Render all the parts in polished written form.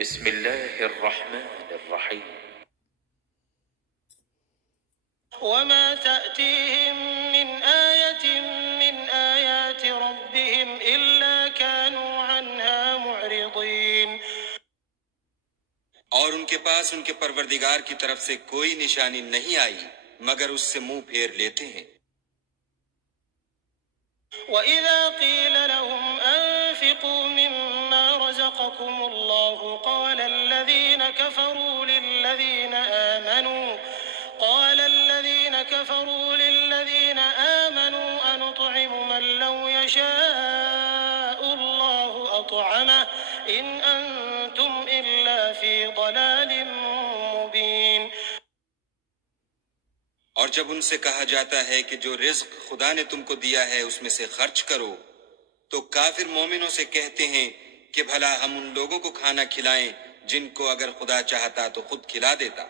بسم الله الرحمن الرحيم. وما تأتيهم من آية من آيات ربهم إلا كانوا عنها معرضين. اور ان کے پاس ان کے پروردگار کی طرف سے کوئی نشانی نہیں آئی مگر اس سے منہ پھیر لیتے ہیں۔ وَإِذَا قِيلَ لَهُمْ أَنفِقُوا مِمَّا رَزَقَكُمُ اللَّهُ قَالَ الَّذِينَ كَفَرُوا لِلَّذِينَ آمَنُوا أَنُطْعِمُ مَن لَّوْ يَشَاءُ اللَّهُ أَطْعَمَهُ إِنْ أَنتُمْ إِلَّا فِي ضَلَالٍ مُّبِينٍ۔ اور جب ان سے کہا جاتا ہے کہ جو رزق خدا نے تم کو دیا ہے اس میں سے خرچ کرو، تو کافر مومنوں سے کہتے ہیں کہ بھلا ہم ان لوگوں کو کھانا کھلائیں جن کو اگر خدا چاہتا تو خود کھلا دیتا،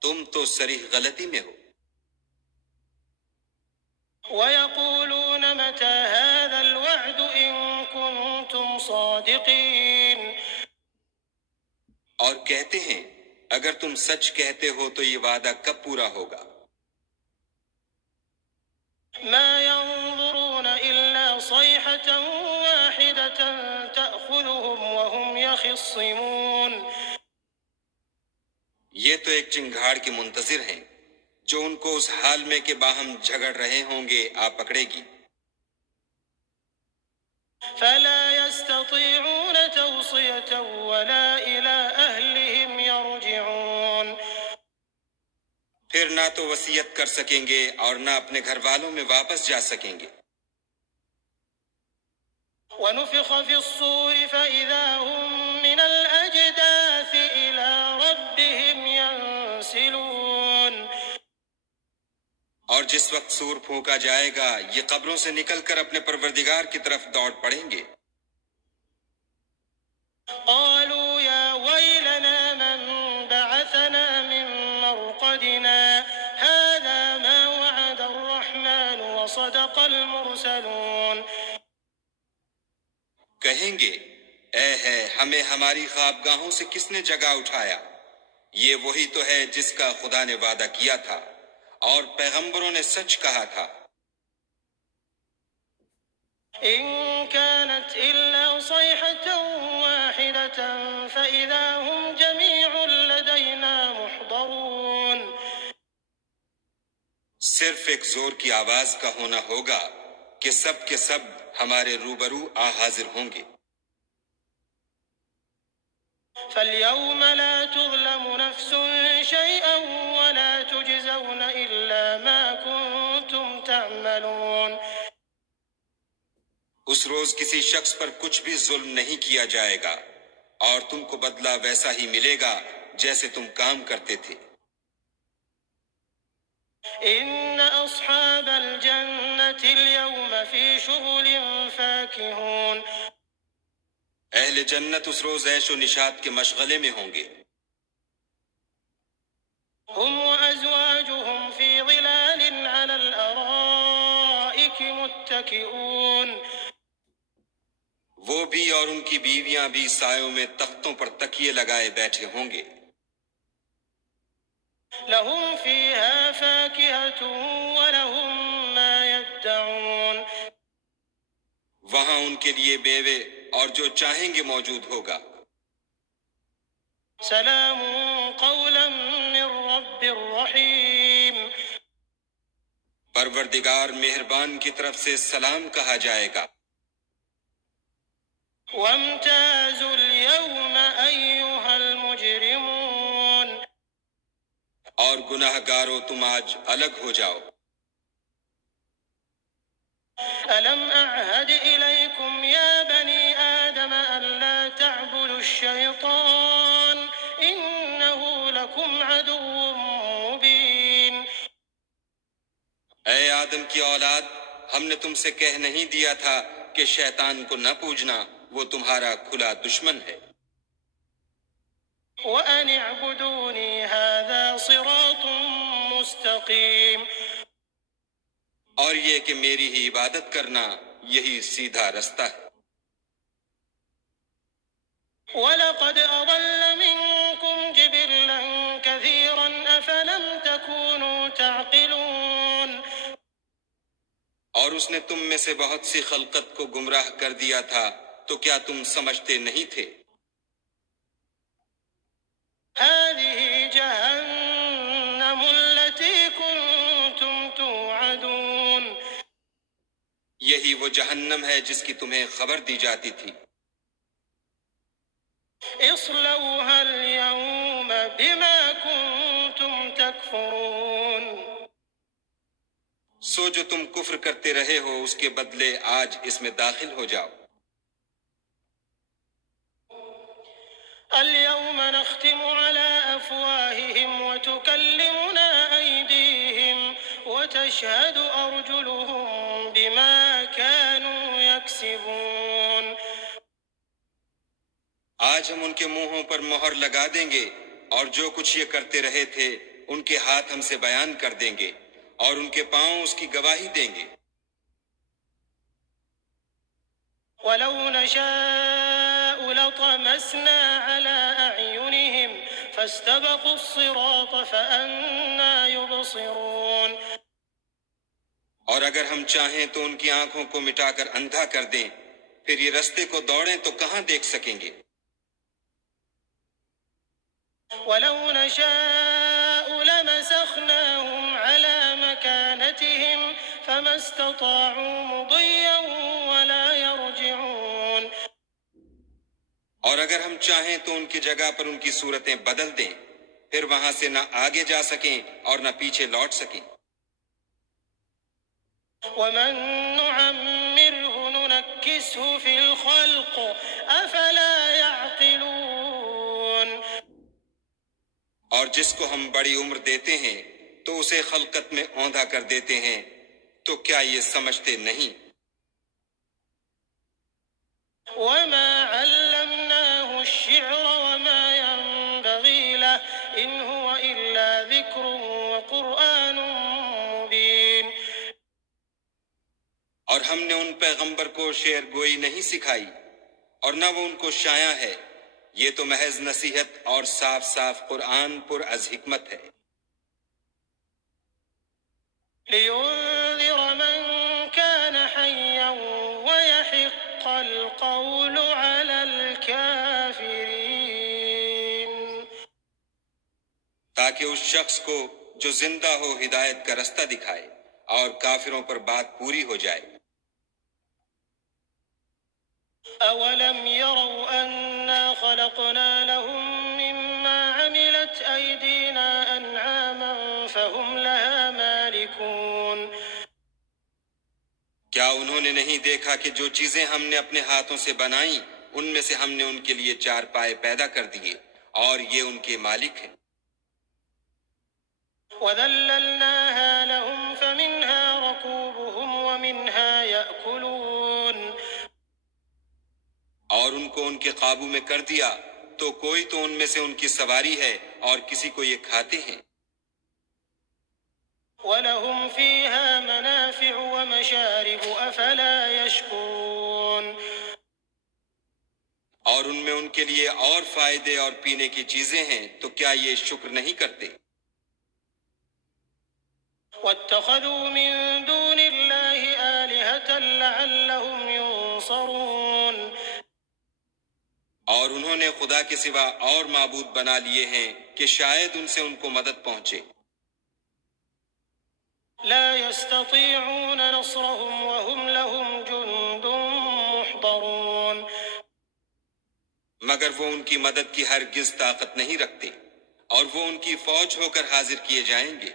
تم تو صریح غلطی میں ہو۔ وَيَقُولُونَ مَتَىٰ هَٰذَا الْوَعْدُ إِن كُنتُمْ صَادِقِينَ۔ اور کہتے ہیں اگر تم سچ کہتے ہو تو یہ وعدہ کب پورا ہوگا؟ مَا يَنظُرُونَ إِلَّا صَيْحَةً وَاحِدَةً تَأْخُذُهُمْ وَهُمْ يَخِصِّمُونَ۔ یہ تو ایک چنگھاڑ کے منتظر ہیں جو ان کو اس حال میں کہ باہم جھگڑ رہے ہوں گے آ پکڑے گی۔ فَلَا يَسْتَطِيعُونَ تَوْصِيَةً وَلَا إِلَىٰ أَهْلِهِمْ يَرْجِعُونَ۔ پھر نہ تو وصیت کر سکیں گے اور نہ اپنے گھر والوں میں واپس جا سکیں گے۔ وَنُفِخَ فِي الصُّورِ فَإِذَا هُم مِّنَ الْأَجْدَاثِ إِلَىٰ رَبِّهِمْ يَنسِلُونَ۔ اور جس وقت سور پھونکا جائے گا یہ قبروں سے نکل کر اپنے پروردگار کی طرف دوڑ پڑیں گے۔ قالوا يا ويلنا من بعثنا من مرقدنا هذا ما وعد الرحمن وصدق المرسلون۔ کہیں گے اے ہے ہمیں ہماری خوابگاہوں سے کس نے جگا اٹھایا، یہ وہی تو ہے جس کا خدا نے وعدہ کیا تھا اور پیغمبروں نے سچ کہا تھا۔ إن كانت إلا صيحة واحدة فإذا هم جميع لدينا محضرون۔ صرف ایک زور کی آواز کا ہونا ہوگا کہ سب کے سب ہمارے روبرو آ حاضر ہوں گے۔ فاليوم لا تظلم نفس شيئا ولا تجزون إلا ما كنتم تعملون۔ اس روز کسی شخص پر کچھ بھی ظلم نہیں کیا جائے گا اور تم کو بدلہ ویسا ہی ملے گا جیسے تم کام کرتے تھے۔ إن أصحاب الجنة اليوم في شغل فاكهون۔ اہل جنت اس روز عیش و نشاط کے مشغلے میں ہوں گے۔ هم وأزواجهم في ظلال على الأرائك متكئون۔ وہ بھی اور ان کی بیویاں بھی سایوں میں تختوں پر تکیے لگائے بیٹھے ہوں گے۔ لهم فيها فاكهة ولهم ما يدعون۔ وہاں ان کے لیے میوے اور جو چاہیں گے موجود ہوگا۔ سلام قولا من رب رحیم۔ پروردگار مہربان کی طرف سے سلام کہا جائے گا۔ وامتازوا اليوم أيها المجرمون۔ اور گناہ گارو تم آج الگ ہو جاؤ۔ ألم أعهد إليكم يا بني آدم ألا تعبدوا الشيطان إنه لكم عدو مبين۔ اے آدم کی اولاد، ہم نے تم سے کہہ نہیں دیا تھا کہ شیطان کو نہ پوجنا، وہ تمہارا کھلا دشمن ہے۔ وأن اعبدوني هذا صراط مستقيم۔ اور یہ کہ میری ہی عبادت کرنا یہی سیدھا رستہ ہے۔ وَلَقَدْ أَضَلَّ اور اس نے تم میں سے بہت سی خلقت کو گمراہ کر دیا تھا، تو کیا تم سمجھتے نہیں تھے؟ هذه جهنم التي كنتم توعدون یہی وہ جہنم ہے جس کی تمہیں خبر دی جاتی تھی۔ اصلوها اليوم بما كنتم تكفرون سو جو تم کفر کرتے رہے ہو اس کے بدلے آج اس میں داخل ہو جاؤ۔ اليوم نختم على أفواههم وتكلمنا أيديهم وتشهد أرجلهم بما كانوا يكسبون آج ہم ان کے منہوں پر مہر لگا دیں گے، اور جو کچھ یہ کرتے رہے تھے ان کے ہاتھ ہم سے بیان کر دیں گے، اور ان کے پاؤں اس کی گواہی دیں گے۔ ولو نشاء لطمسنا على أعينهم فاستبقوا الصراط فأنى يبصرون اور اگر ہم چاہیں تو ان کی آنکھوں کو مٹا کر اندھا کر دیں، پھر یہ رستے کو دوڑیں تو کہاں دیکھ سکیں گے؟ ولو نشاء لمسخناهم على مكانتهم فما استطاعوا مضيا ولا يرجعون اور اگر ہم چاہیں تو ان کی جگہ پر ان کی صورتیں بدل دیں، پھر وہاں سے نہ آگے جا سکیں اور نہ پیچھے لوٹ سکیں۔ ومن نعمره ننكسه في الخلق أفلا يعقلون اور جس کو ہم بڑی عمر دیتے ہیں تو اسے خلقت میں اوندھا کر دیتے ہیں، تو کیا یہ سمجھتے نہیں؟ وما علمناه الشعر وما ينبغي له إن هو إلا ذكر وقرآن مبين اور ہم نے ان پیغمبر کو شعر گوئی نہیں سکھائی، اور نہ وہ ان کو شایع ہے، یہ تو محض نصیحت اور صاف صاف قرآن پر از حکمت ہے۔ لينذر من كان حيا ويحق القول على الكافرين تاکہ اس شخص کو جو زندہ ہو ہدایت کا رستہ دکھائے اور کافروں پر بات پوری ہو جائے۔ أولم يروا أنا خلقنا لهم مما عملت أيدينا أنعاما فهم لها مالكون کیا انہوں نے نہیں دیکھا کہ جو چیزیں ہم نے اپنے ہاتھوں سے بنائیں ان میں سے ہم نے ان کے لیے چار پائے پیدا کر دیے اور یہ ان کے مالک ہیں۔ وذللناها لهم فمنها ركوبهم ومنها يأكلون اور ان کو ان کے قابو میں کر دیا تو کوئی تو ان میں سے ان کی سواری ہے اور کسی کو یہ کھاتے ہیں۔ وَلَهُمْ فِيهَا مَنَافِعُ وَمَشَارِبُ أَفَلَا يَشْكُرُونَ اور ان میں ان کے لیے اور فائدے اور پینے کی چیزیں ہیں، تو کیا یہ شکر نہیں کرتے؟ وَاتَّخَذُوا مِن دُونِ اللَّهِ آلِهَةً لَعَلَّهُمْ يُنصَرُونَ اور انہوں نے خدا کے سوا اور معبود بنا لیے ہیں کہ شاید ان سے ان کو مدد پہنچے۔ لا يستطيعون نصرهم وهم لهم جند محضرون مگر وہ ان کی مدد کی ہرگز طاقت نہیں رکھتے، اور وہ ان کی فوج ہو کر حاضر کیے جائیں گے۔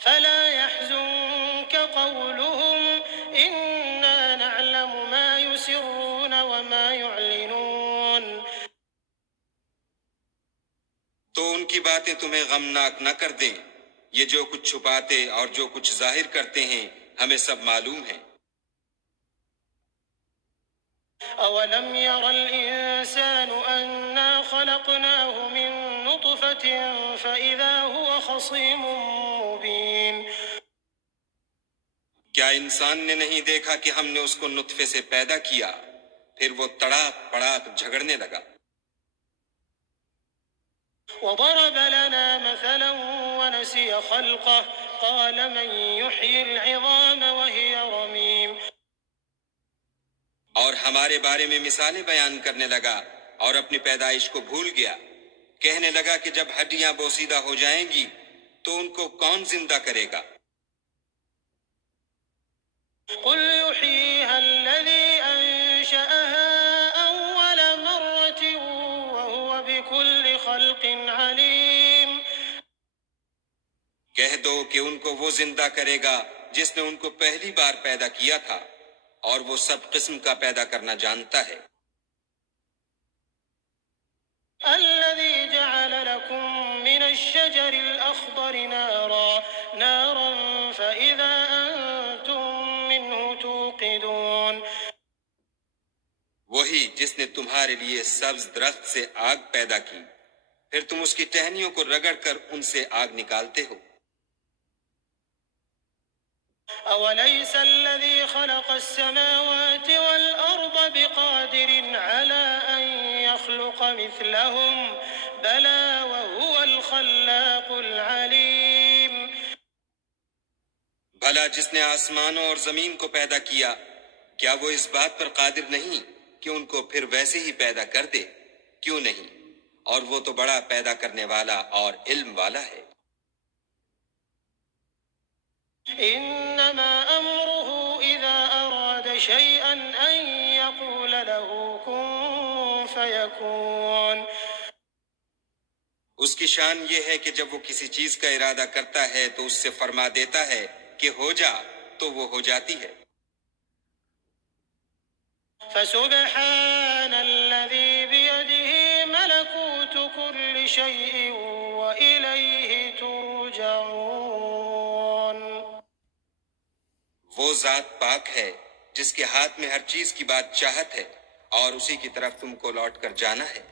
فلا يحزنك قولهم إنا نعلم ما يسرون وما يعلنون تو ان کی باتیں تمہیں غمناک نہ کر دیں، یہ جو کچھ چھپاتے اور جو کچھ ظاہر کرتے ہیں ہمیں سب معلوم ہے۔ أولم ير الإنسان أنا خلقناه من نطفة فإذا هو خصيم مبين کیا انسان نے نہیں دیکھا کہ ہم نے اس کو نطفے سے پیدا کیا، پھر وہ تڑاک پڑاک جھگڑنے لگا۔ وضرب لنا مثلا ونسي خلقه قال من يحيي العظام وهي رميم اور ہمارے بارے میں مثالیں بیان کرنے لگا اور اپنی پیدائش کو بھول گیا. کہنے لگا کہ جب ہڈیاں بوسیدہ ہو جائیں گی تو ان کو کون زندہ کرے گا؟ قل يحييها الذي أنشأها أول مرة وهو بكل خلق عليم. کہہ دو کہ ان کو وہ زندہ کرے گا جس نے ان کو پہلی بار پیدا کیا تھا اور وہ سب قسم کا پیدا کرنا جانتا ہے. الذي جعل لكم من الشجر الأخضر نارا فإذا أنتم منه توقدون. وہی جس نے تمہارے لیے سبز درخت سے آگ پیدا کی پھر تم اس کی ٹہنیوں کو رگڑ کر ان سے آگ نکالتے ہو. أوليس الذي خلق السماوات والأرض بقادر على أن يخلق مثلهم بلى وهو الخلاق العليم. بھلا جس نے آسمانوں اور زمین کو پیدا کیا کیا وہ اس بات پر قادر نہیں کہ ان کو پھر ویسے ہی پیدا کر دے؟ کیوں نہیں؟ اور وہ تو بڑا پیدا کرنے والا اور علم والا ہے. إنما أمره إذا أراد شيئا أن يقول له كن فيكون. اس کی شان یہ ہے کہ جب وہ کسی چیز کا ارادہ کرتا ہے تو اس سے فرما دیتا ہے کہ ہو جا تو وہ ہو جاتی ہے. فسبحان الذي بيده ملكوت كل شيء وإليه ترجعون. وہ ذات پاک ہے جس کے ہاتھ میں ہر چیز کی بات چاہت ہے اور اسی کی طرف تم کو لوٹ کر جانا ہے.